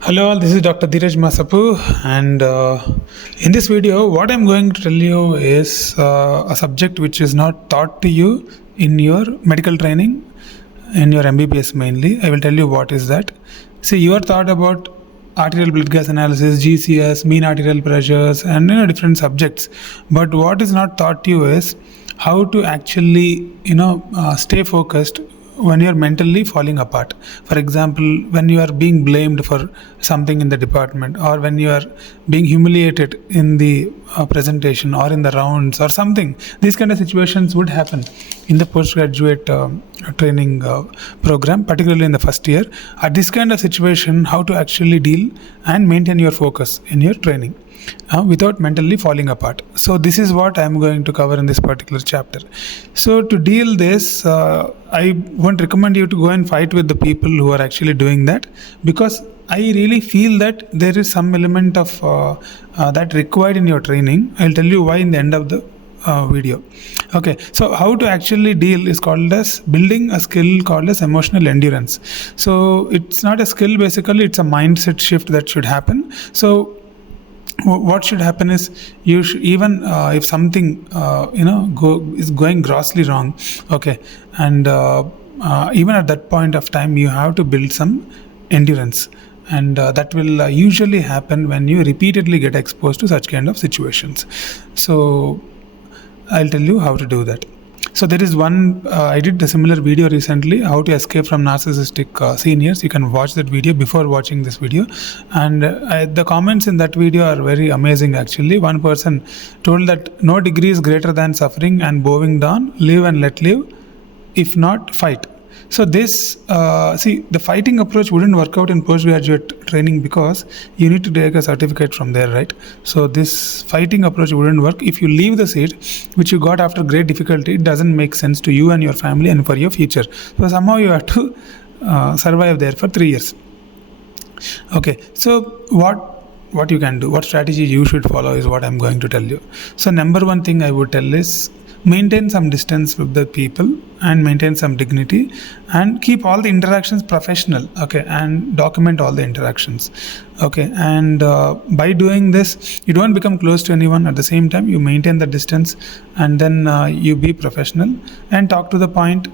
Hello, all. This is Dr. Dheeraj Masapu, and in this video, what I'm going to tell you is a subject which is not taught to you in your medical training, in your MBBS mainly. I will tell you what is that. See, you are taught about arterial blood gas analysis, GCS, mean arterial pressures, and different subjects. But what is not taught to you is how to actually stay focused when you are mentally falling apart. For example, when you are being blamed for something in the department, or when you are being humiliated in the presentation or in the rounds or something, these kind of situations would happen in the postgraduate training program, particularly in the first year. At this kind of situation, how to actually deal and maintain your focus in your training without mentally falling apart. So this is what I am going to cover in this particular chapter. So to deal this, I won't recommend you to go and fight with the people who are actually doing that, because I really feel that there is some element of that required in your training. I'll tell you why in the end of the video. Okay, so how to actually deal is called as building a skill called as emotional endurance. So it's not a skill, basically it's a mindset shift that should happen. So what should happen is, you should, even if something is going grossly wrong, okay, and even at that point of time you have to build some endurance, and that will usually happen when you repeatedly get exposed to such kind of situations. So I'll tell you how to do that. So there is one, I did a similar video recently, how to escape from narcissistic seniors. You can watch that video before watching this video. And the comments in that video are very amazing actually. One person told that no degree is greater than suffering and bowing down, live and let live, if not fight. So this, the fighting approach wouldn't work out in postgraduate training, because you need to take a certificate from there, right? So this fighting approach wouldn't work. If you leave the seat, which you got after great difficulty, it doesn't make sense to you and your family and for your future. So somehow you have to survive there for 3 years. Okay, so what you can do, what strategy you should follow is what I'm going to tell you. So number one thing I would tell is, maintain some distance with the people and maintain some dignity, and keep all the interactions professional, okay, and document all the interactions, okay. And by doing this, you don't become close to anyone. At the same time, you maintain the distance, and then you be professional and talk to the point.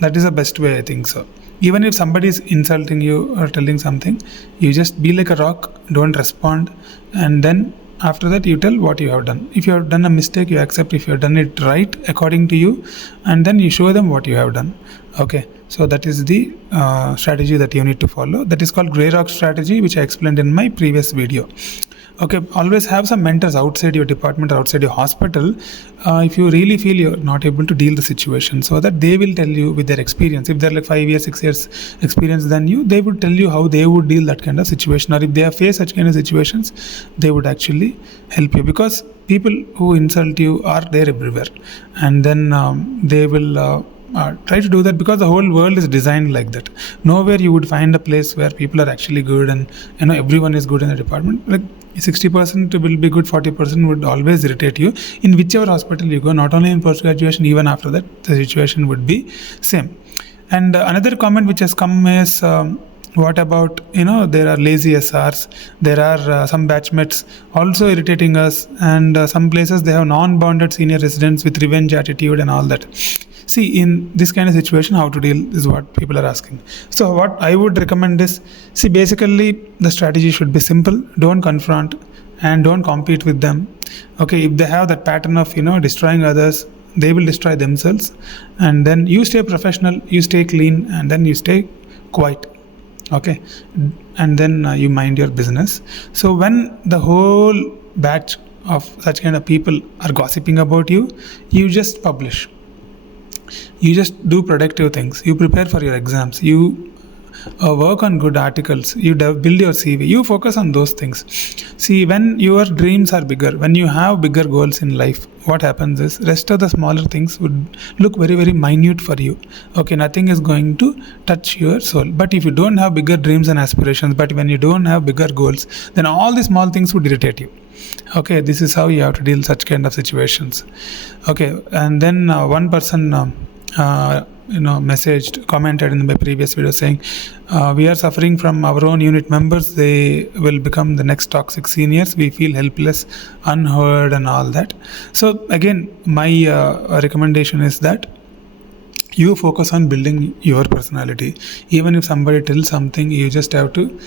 That is the best way, I think so. Even if somebody is insulting you or telling something, you just be like a rock, don't respond, and then after that you tell what you have done. If you have done a mistake, you accept. If you have done it right according to you, and then you show them what you have done. Okay, so that is the strategy that you need to follow. That is called Grey Rock strategy, which I explained in my previous video. Okay, always have some mentors outside your department or outside your hospital if you really feel you're not able to deal the situation, so that they will tell you with their experience. If they're like 5 years, 6 years experience than you, they would tell you how they would deal that kind of situation, or if they have faced such kind of situations, they would actually help you, because people who insult you are there everywhere, and then they will try to do that, because the whole world is designed like that. Nowhere you would find a place where people are actually good and everyone is good in the department. Like 60% will be good, 40% would always irritate you. In whichever hospital you go, not only in post-graduation, even after that, the situation would be same. And another comment which has come is, what about, there are lazy SRs, there are some batchmates also irritating us, and some places they have non-bounded senior residents with revenge attitude and all that. See, in this kind of situation, how to deal is what people are asking. So what I would recommend is, see, basically the strategy should be simple. Don't confront and don't compete with them. Okay, if they have that pattern of, destroying others, they will destroy themselves. And then you stay professional, you stay clean, and then you stay quiet. Okay, and then you mind your business. So when the whole batch of such kind of people are gossiping about you, you just publish. You just do productive things. You prepare for your exams. You work on good articles. You build your CV. You focus on those things. See, when your dreams are bigger, when you have bigger goals in life, what happens is, rest of the smaller things would look very, very minute for you. Okay, nothing is going to touch your soul. But if you don't have bigger dreams and aspirations, but when you don't have bigger goals, then all the small things would irritate you. Okay, this is how you have to deal such kind of situations. Okay, and then one person commented in my previous video saying we are suffering from our own unit members. They will become the next toxic seniors. We feel helpless, unheard, and all that. So again, my recommendation is that you focus on building your personality. Even if somebody tells something, you just have to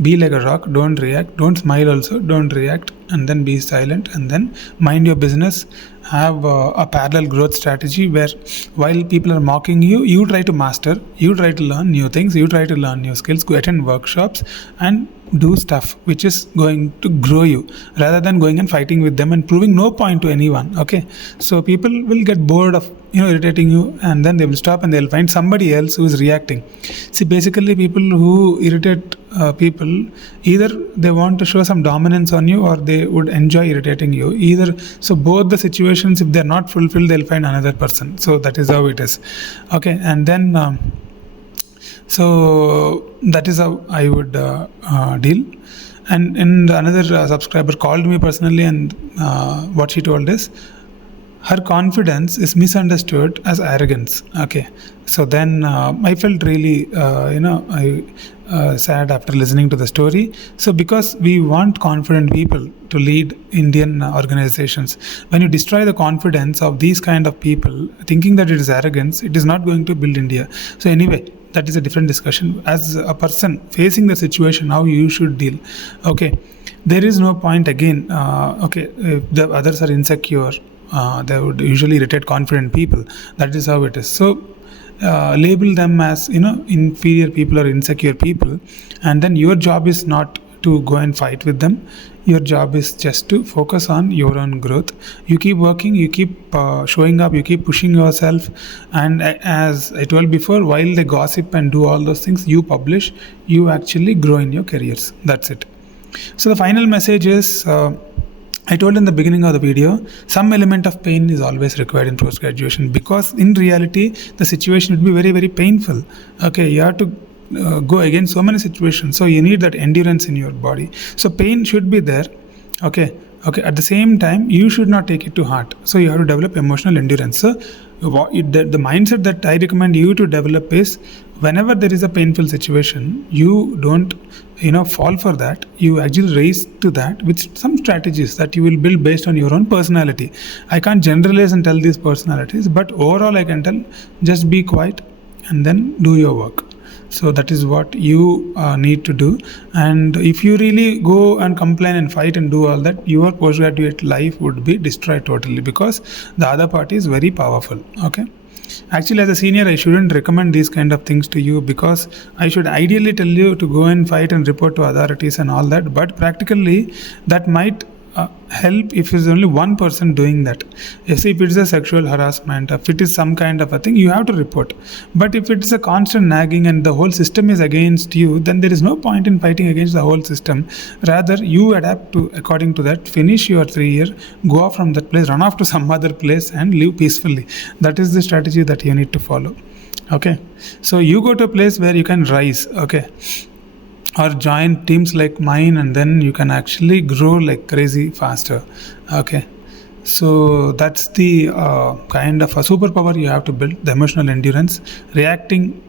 be like a rock. Don't react, don't smile also, don't react, and then be silent, and then mind your business. Have a parallel growth strategy where while people are mocking you, you try to master, you try to learn new things, you try to learn new skills, go attend workshops and do stuff which is going to grow you, rather than going and fighting with them and proving no point to anyone. Okay, so people will get bored of irritating you, and then they will stop and they'll find somebody else who is reacting. See, basically people who irritate people, either they want to show some dominance on you or they would enjoy irritating you, either. So both the situations, if they're not fulfilled, they'll find another person. So that is how it is. Okay, and then so that is how I would deal. And another subscriber called me personally, and what she told is her confidence is misunderstood as arrogance. Okay, so then I felt really sad after listening to the story. So because we want confident people to lead Indian organizations, when you destroy the confidence of these kind of people thinking that it is arrogance, it is not going to build India. So anyway, that is a different discussion. As a person facing the situation, how you should deal. Okay, there is no point again. If the others are insecure, they would usually irritate confident people. That is how it is. So label them as inferior people or insecure people, and then your job is not to go and fight with them. Your job is just to focus on your own growth. You keep working, you keep showing up, you keep pushing yourself, and as I told before, while they gossip and do all those things, you publish, you actually grow in your careers. That's it. So the final message is, I told in the beginning of the video, some element of pain is always required in post-graduation, because in reality, the situation would be very, very painful. Okay, you have to go against so many situations. So you need that endurance in your body. So pain should be there. Okay. At the same time, you should not take it to heart. So you have to develop emotional endurance. So the mindset that I recommend you to develop is, whenever there is a painful situation, you don't fall for that. You actually raise to that with some strategies that you will build based on your own personality. I can't generalize and tell these personalities, but overall I can tell, just be quiet and then do your work. So that is what you need to do. And if you really go and complain and fight and do all that, your postgraduate life would be destroyed totally, because the other party is very powerful. Okay. Actually, as a senior, I shouldn't recommend these kind of things to you, because I should ideally tell you to go and fight and report to authorities and all that. But practically, that might help if it's only one person doing that. If it is a sexual harassment, if it is some kind of a thing, you have to report. But if it is a constant nagging and the whole system is against you, then there is no point in fighting against the whole system. Rather, you adapt to according to that, finish your 3 year, go off from that place, run off to some other place and live peacefully. That is the strategy that you need to follow. Okay, so you go to a place where you can rise. Okay, or join teams like mine, and then you can actually grow like crazy faster. Okay, so that's the kind of a superpower you have to build, the emotional endurance. Reacting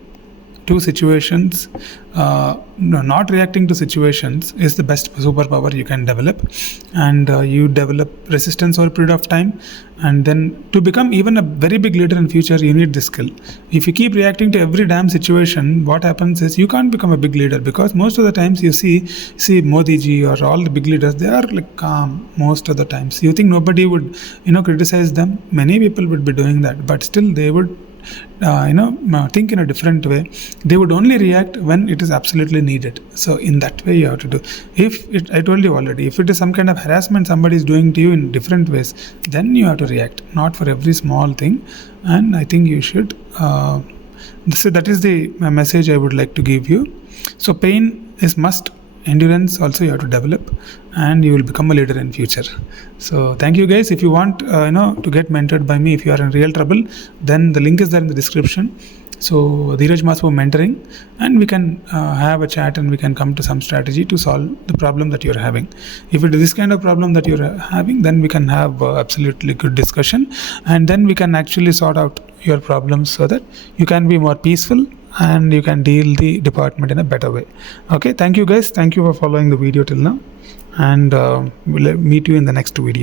to situations, not reacting to situations is the best superpower you can develop. And you develop resistance over a period of time, and then to become even a very big leader in future, you need this skill. If you keep reacting to every damn situation, what happens is you can't become a big leader, because most of the times you see Modi ji or all the big leaders, they are like calm most of the times. You think nobody would criticize them? Many people would be doing that, but still they would think in a different way. They would only react when it is absolutely needed. So in that way you have to do. I told you already, if it is some kind of harassment somebody is doing to you in different ways, then you have to react, not for every small thing. And I think you should that is the message I would like to give you. So pain is must. Endurance also you have to develop, and you will become a leader in future. So thank you guys. If you want to get mentored by me, if you are in real trouble, then the link is there in the description. So Dheeraj Masapu mentoring, and we can have a chat and we can come to some strategy to solve the problem that you're having. If it is this kind of problem that you're having, then we can have absolutely good discussion, and then we can actually sort out your problems so that you can be more peaceful and you can deal the department in a better way. Okay, thank you guys, thank you for following the video till now, and we'll meet you in the next video.